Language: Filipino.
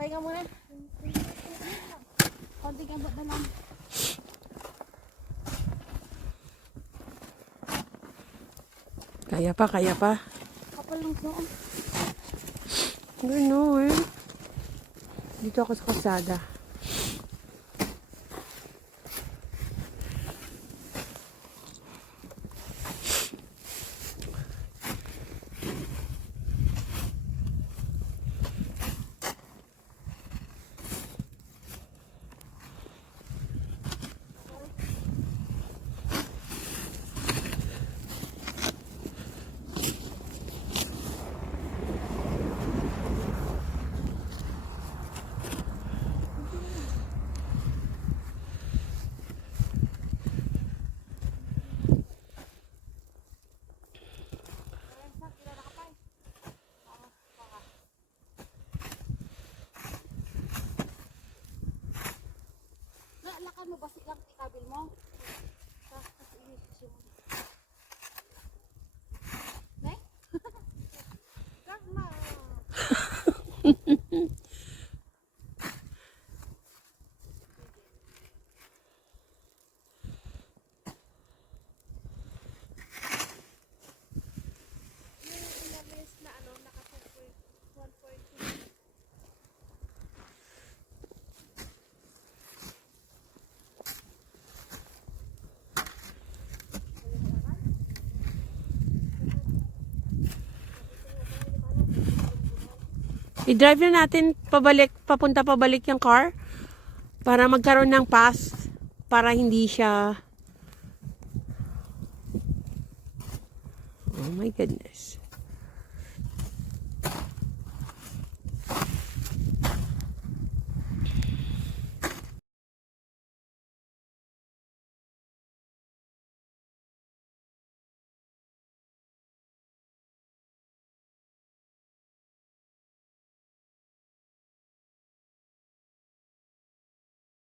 Pahinga muna. Konting abot na lang. Kaya pa, kaya pa. Kapal ng snow. Gano'n. Dito ako sa kalsada. Lakan mo, basi lang ikabil mo. Tapos inisisi mo. Ne? Gagma. I-drive na natin pabalik, papunta pabalik yung car para magkaroon ng pass para hindi siya. Oh my goodness.